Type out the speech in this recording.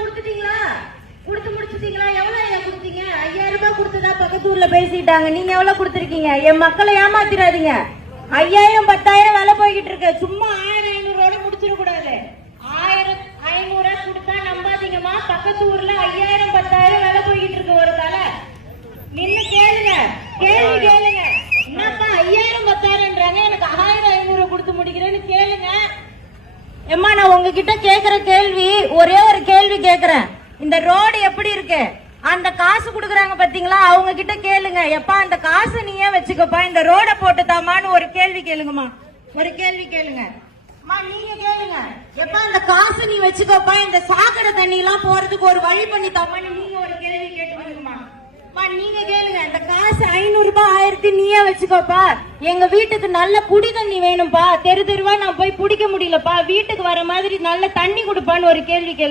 கொடுத்துட்டீங்களா? கொடுத்து முடிச்சிட்டீங்களா? எவ்வளவு ஐயா கொடுத்தீங்க? 5000 ரூபாய் கொடுத்ததா பக்கத்து ஊர்ல பேசிட்டாங்க. நீங்க எவ்வளவு கொடுத்துருக்கீங்க? என் மக்களை ஏமாத்திராதீங்க. 5000 10,000 விலை போய்கிட்டு இருக்கு. சும்மா 1000 500 முடிச்சிட கூடாது. 1500 கொடுத்தா நம்பாதீங்கம்மா. பக்கத்து ஊர்ல 5000 10,000 விலை போய்கிட்டு இருக்கு ஒரு தலை. நின்னு கேளுங்க, கேள்வி கேளுங்க. என்னப்பா 5000 10,000ன்றாங்க, எனக்கு 1000 500 கொடுத்து முடிக்கிறேன்னு கேளுங்க. எம்மா நான் உங்ககிட்ட கேக்குற கேள்வி ஒரே ஒரு கேள்வி கேக்குறேன். இந்த ரோடு எப்படி இருக்கு? அந்த காசு குடுக்கறாங்க பாத்தீங்களா, அவங்க கிட்ட கேளுங்க. எப்பா அந்த காசு நீயே வச்சுக்கப்பா, இந்த ரோட போட்டு தாமான்னு ஒரு கேள்வி கேளுங்கம்மா. ஒரு கேள்வி கேளுங்க. நீங்க கேளுங்க. எப்பா அந்த காசு நீ வச்சுக்கப்பா, இந்த சாக்கடை தண்ணி எல்லாம் போறதுக்கு ஒரு வழி பண்ணி தாமான்னு நீங்க ஒரு கேள்வி கேட்டுக்கோங்கம்மா. நீங்க கேளுங்க. இந்த காசு 500 ரூபாய் 1000 நீயே வச்சுக்கோப்பா. எங்க வீட்டுக்கு நல்ல குடி தண்ணி வேணும்பா. தெரு தெருவா நான் போய் குடிக்க முடியலப்பா. வீட்டுக்கு வர மாதிரி நல்ல தண்ணி கொடுப்பான்னு ஒரு கேள்வி கேளுங்க.